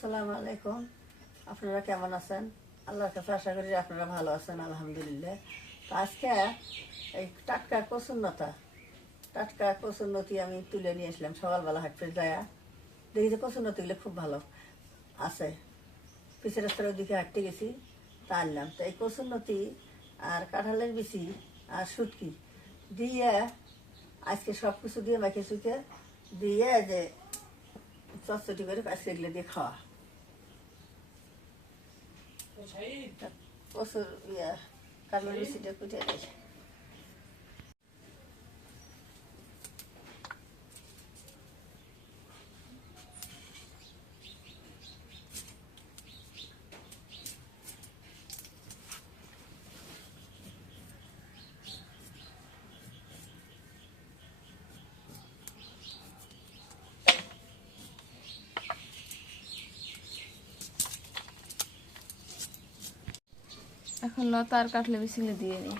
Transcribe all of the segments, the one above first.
আসসালামু আলাইকুম। আপনারা কেমন আছেন? আল্লাহর কাছে আশা করি আপনারা ভালো আছেন, আলহামদুলিল্লাহ। তো আজকে এই টাটকা কচুন্নতা টাটকা কচুন্নতি আমি তুলে নিয়ে আসলাম সকালবেলা হাঁটতে যায়। দেখি যে কচুন্নতিগুলো খুব ভালো আছে। পিছের রাস্তার ওদিকে হাঁটতে গেছি, তা আনলাম। তো এই কচুন্নতি আর কাঁঠালের বিচি আর শুটকি দিয়ে আজকে সব কিছু দিয়ে মাখিয়ে চুকে দিয়ে যে চচ্চটি করে আজকে এগুলো দিয়ে খাওয়া। কচুর ইয়া কালোর বিচিটা কুটে দেয় এখন লতা আর কাটলে বিছিয়ে দিয়ে নি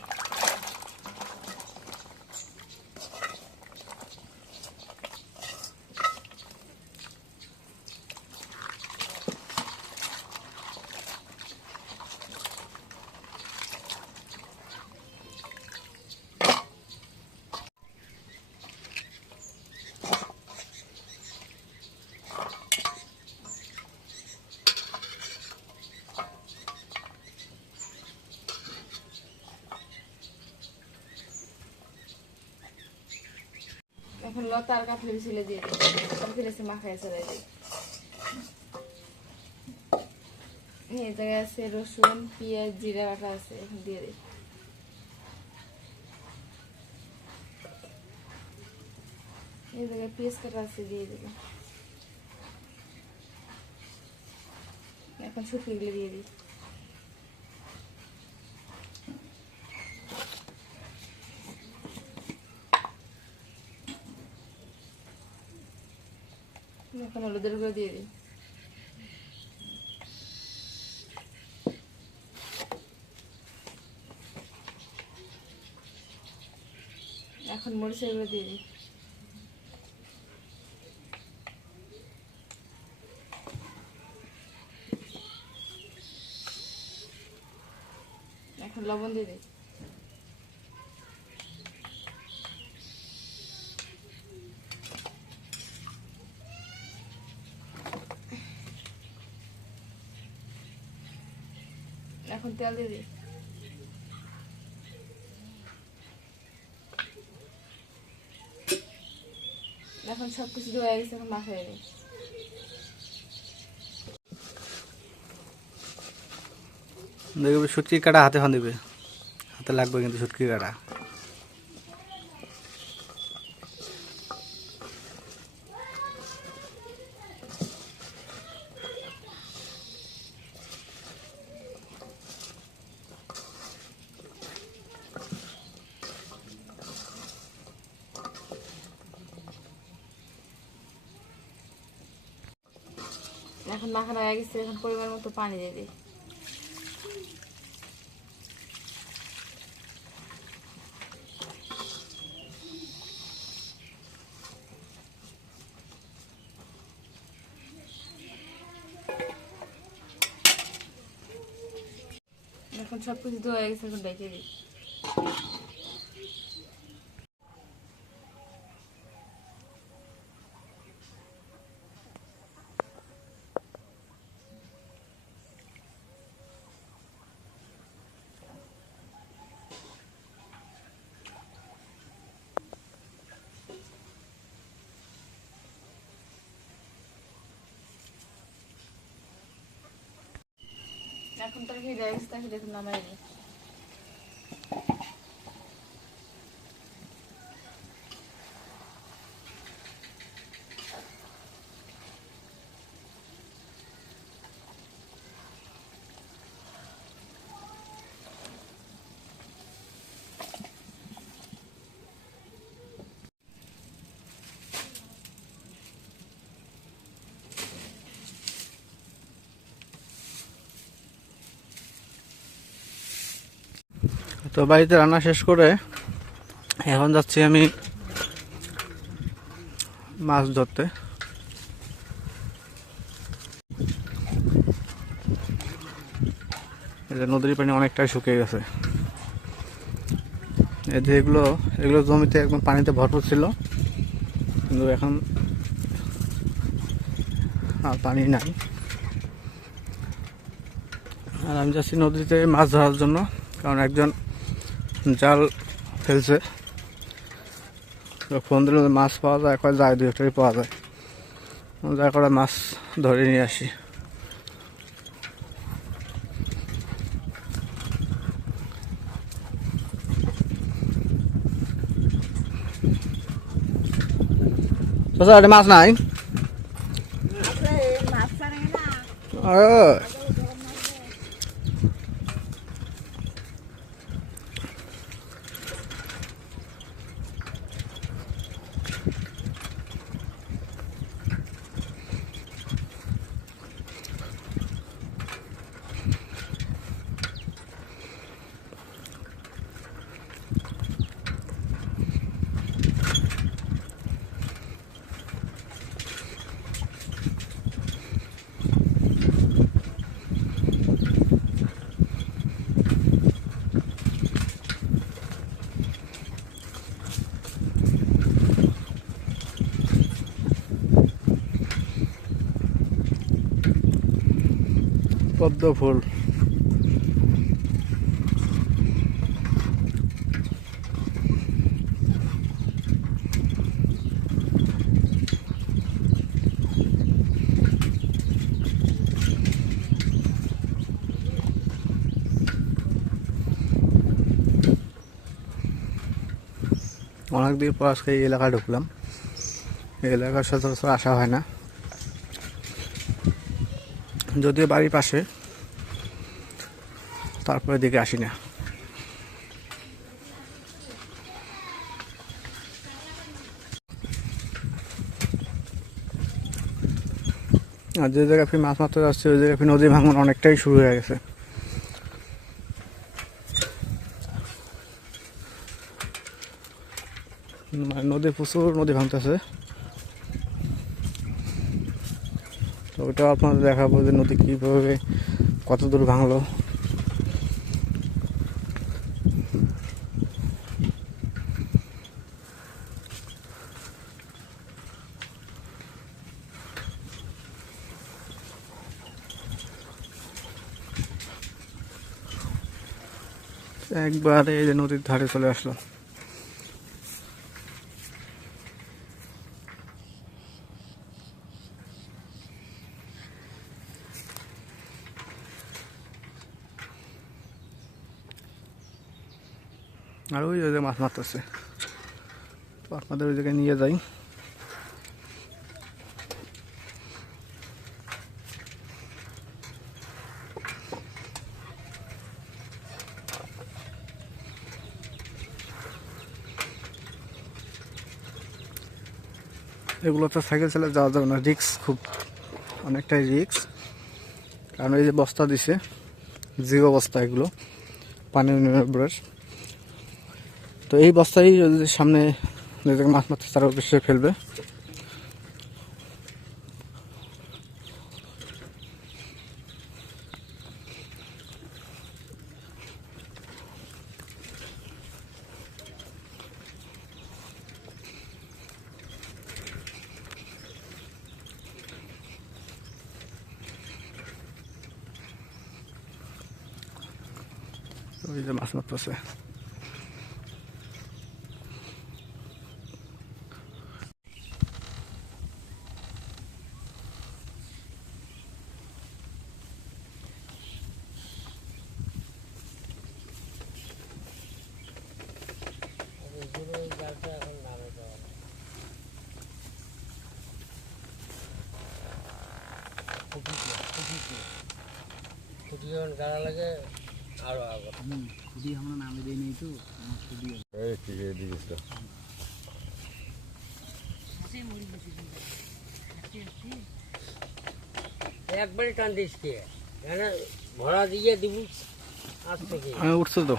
এখন লতা আর বিছিয়ে দিয়ে আছে মাখায় চলে দিই। এই জায়গায় আছে রসুন, পেঁয়াজ, জিরা বাটা আছে দিয়ে দিই। এই জায়গায় পেঁয়াজ কাটা আছে, দিয়ে দিলাম এখন শুকিয়ে দিয়ে দিই। এখন হলুদের গুঁড়ো দিয়ে দিই। এখন মরিচের গুঁড়ো দিয়ে দিই। এখন লবণ দিয়ে দিই। এখন তেল দিয়ে দিই এখন সব কিছু ধোয়া গেছে এখন মাখাই দিই দেখবে সুটকি কাটা হাতে ফান দিবে হাতে লাগবে কিন্তু সুটকি কাটা এখন মাখানো হয়ে গেছে, এখন পরিমাণ মতো পানি দিয়ে দিই। এখন সব কিছু ধোয়া গেছে, এখন ডেকে দিই। এখন তো দেয় তাকে দেখুন নামাই তো বাড়িতে রান্না শেষ করে এখন যাচ্ছি আমি মাছ ধরতে। নদীর পানি অনেকটাই শুকিয়ে গেছে। এই যে এগুলো এগুলো জমিতে একদম পানিতে ভরপুর ছিল। কিন্তু এখন আর পানি নাই। আর আমি যাচ্ছি নদীতে মাছ ধরার জন্য, কারণ একজন জাল ফেলছে। ফোন দিলে মাছ পাওয়া যায় কয় যায় দু একটাই পাওয়া যায়। যা করে মাছ ধরে নিয়ে আসি। মাছ নাই? পদ্ম ফুল। অনেকদিন পর আজকে এই এলাকায় ঢুকলাম। এই এলাকার সচরাচর আসা হয় না। যদিও বাড়ির পাশে। তারপরে দিকে আসি না। আর যে জায়গায় ফি মাছ মারতে যাচ্ছে, ওই জায়গায় ফি নদী ভাঙন অনেকটাই শুরু হয়ে গেছে। মানে নদী, প্রচুর নদী ভাঙতেছে। তো ওটাও আপনাদের দেখাবো যে নদী কীভাবে কত দূর ভাঙলো। একবারে এই যে নদীর ধারে চলে আসলো আর ওই জায়গায় মাছ মারতেছে। তো আপনাদের ওই জায়গায় নিয়ে যাই। এগুলোতে সাইকেল চালা যাওয়া যাবে না রিক্স খুব, অনেকটাই রিক্স কারণ এই যে বস্তা দিছে, জিরো বস্তা এগুলো, পানির ব্রাশ তো এই বস্তাই সামনে নিজেকে মাছ মারতে তারা বেশি ফেলবে। আছে। খুঁটি দিয়ে খুঁটি দিয়ে। খুঁটি যখন গাড়া লাগে আরও আগে ওই তো আমার খুবই এই ঠিক এই জিনিসটা? একবারে টান দিস কে এখানে ভরা দিয়ে দিব আজ থেকে। হ্যাঁ উঠছো তো।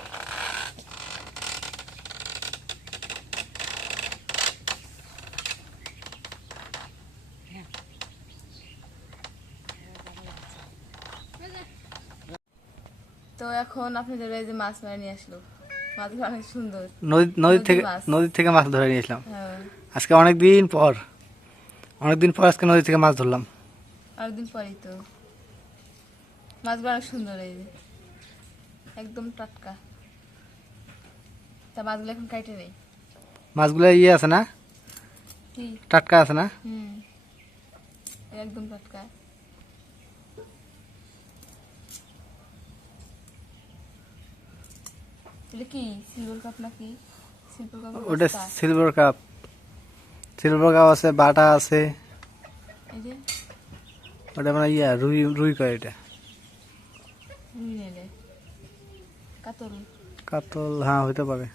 এখন আপনাদের এই যে মাছ মারা নিয়ে আসলো। মাছগুলো অনেক সুন্দর। নদী নদী থেকে। নদী থেকে মাছ ধরে নিয়েছিলাম হ্যাঁ। আজকে অনেক দিন পর। অনেক দিন পর আজকে নদী থেকে মাছ ধরলাম। অনেকদিন পরেই তো। মাছগুলো অনেক সুন্দর এই যে। একদম টাটকা। তা মাছগুলো এখন কাটে নেই। মাছগুলো ইয়ে আছে না? টাটকা আছে না? হুম। একদম টাটকা। এটা কি সিলভার কাপ নাকি? সিলভার কাপ ওটা সিলভার কাপ সিলভার কাপ আছে বাটা আছে। ওটা মানে ইয়া রুই রুই করে এটা? কাতল। কাতল হ্যাঁ হইতে পারে।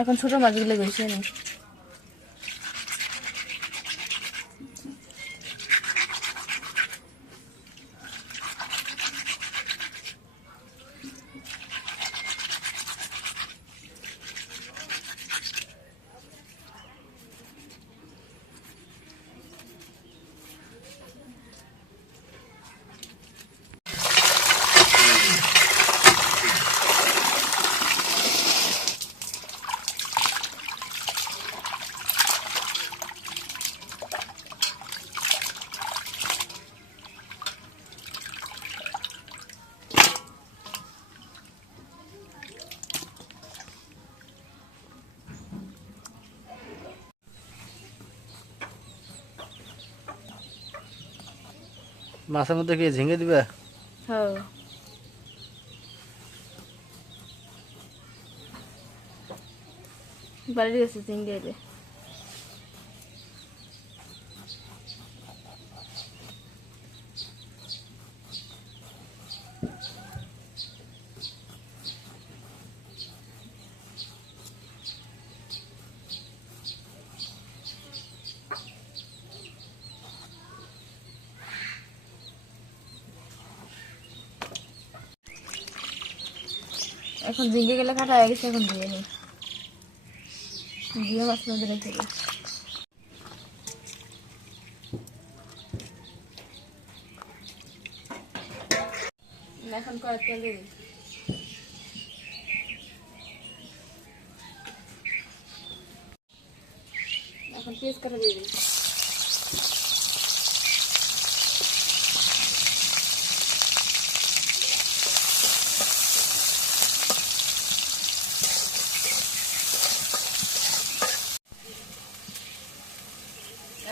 এখন ছোট মাছগুলো গেছে নি। মাছের মধ্যে কি ঝিঙে দিবে? হ্যাঁ। বাড়ি গেছে ঝিঙে এলে এখন ঝিঙ্গে গেলে কাটা হয়ে গেছে, এখন দিয়ে নিই। দিয়ে মাছের মধ্যে রেখে দিই এখন কয়েক তেল দিয়ে দিই। এখন পেঁয়াজ কাটা দিয়ে দিই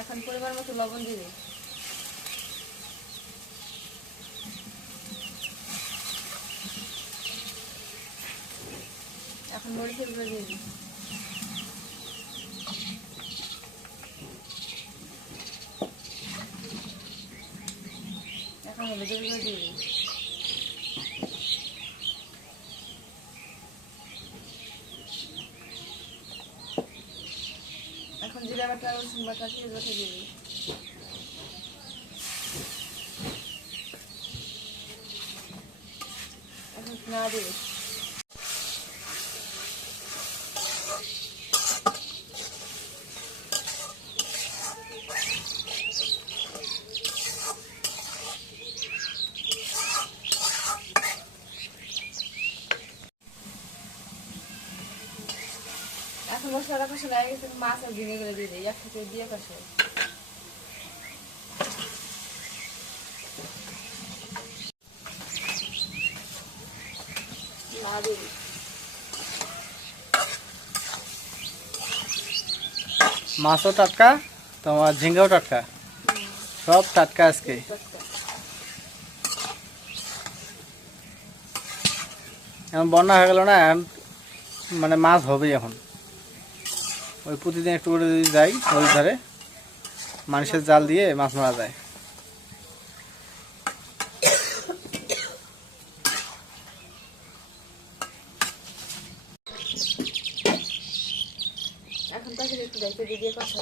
এখন পরিমাণ মতো লবণ দিয়ে দিই এখন মরিচের গুঁড়ো দিয়ে দিই এখন হলুদের গুঁড়ো দিয়ে এখন জিরা বাটা রসুন বাটা পেঁয়াজ বাটা এখন মশলাটা কষে লাগে গেছে মাছ আর ভেঙে গেলে দিয়ে দিই একসাথে দিয়ে কষে। না দিই মাছও টাটকা তোমার ঝিঙ্গাও টাটকা। সব টাটকা আজকে। এখন বন্যা হয়ে গেল না মানে মাছ হবেই এখন। ওই প্রতিদিন একটু করে যদি যাই নদীর ধারে, মানুষের জাল দিয়ে মাছ মারা যায়। এখন তাকে একটু দেখতে দিয়ে কথা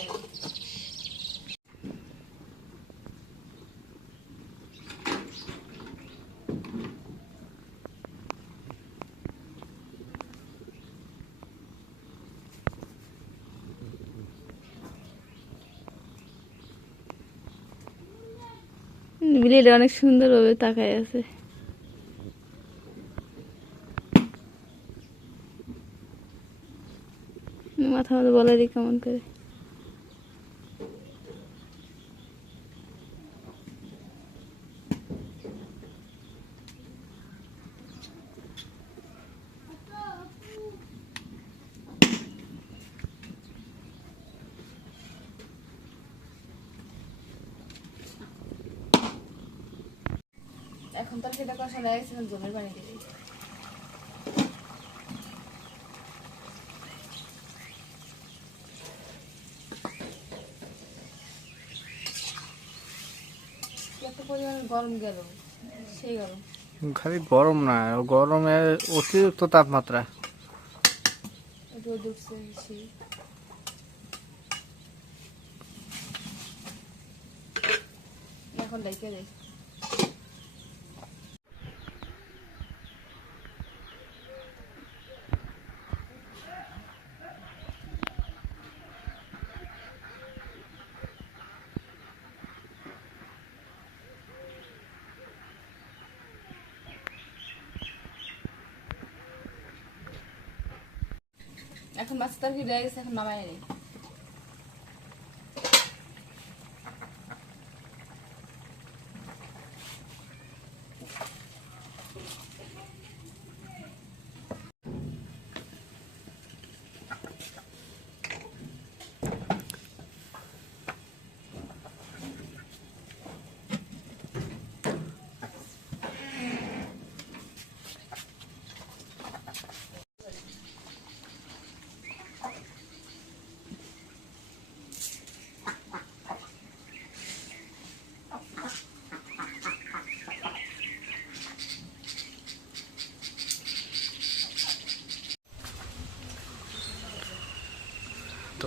বিলিটা অনেক সুন্দরভাবে তাকায় আছে। মাথা মতো বলারই কেমন করে। এখন তার সেটা কষা এখন জমির পানি দিয়ে। গরম গেল সেই গরম। খালি গরম না গরমে অতিরিক্ত তাপমাত্রা। রোদ উঠছে সেই এখন ডাইকে দেয়। এখন মাছ তরকারি দেওয়া গেছে এখন নামাই নেই।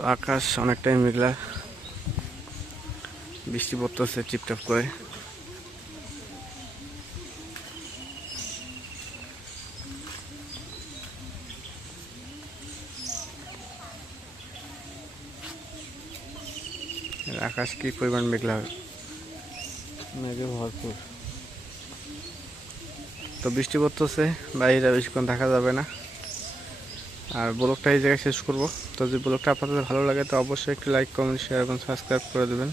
আকাশ অনেকটাই মেঘলা। বৃষ্টি পড়তেছে টিপটাপ করে। আকাশ কি পরিমাণ মেঘলা? মেঘে ভরপুর। তো বৃষ্টি পড়তেছে, বাইরে বেশিক্ষণ থাকা যাবে না। আর ব্লগটা এই জায়গায় শেষ করব। তো যদি ব্লগটা আপনাদের ভালো লাগে, তো অবশ্যই একটি লাইক কমেন্ট শেয়ার এবং সাবস্ক্রাইব করে দেবেন।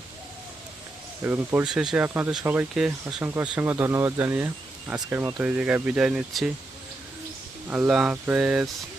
এবং পরিশেষে আপনাদের সবাইকে অসংখ্য অসংখ্য ধন্যবাদ জানিয়ে আজকের মতো এই জায়গায় বিদায় নিচ্ছি। আল্লাহ হাফেজ।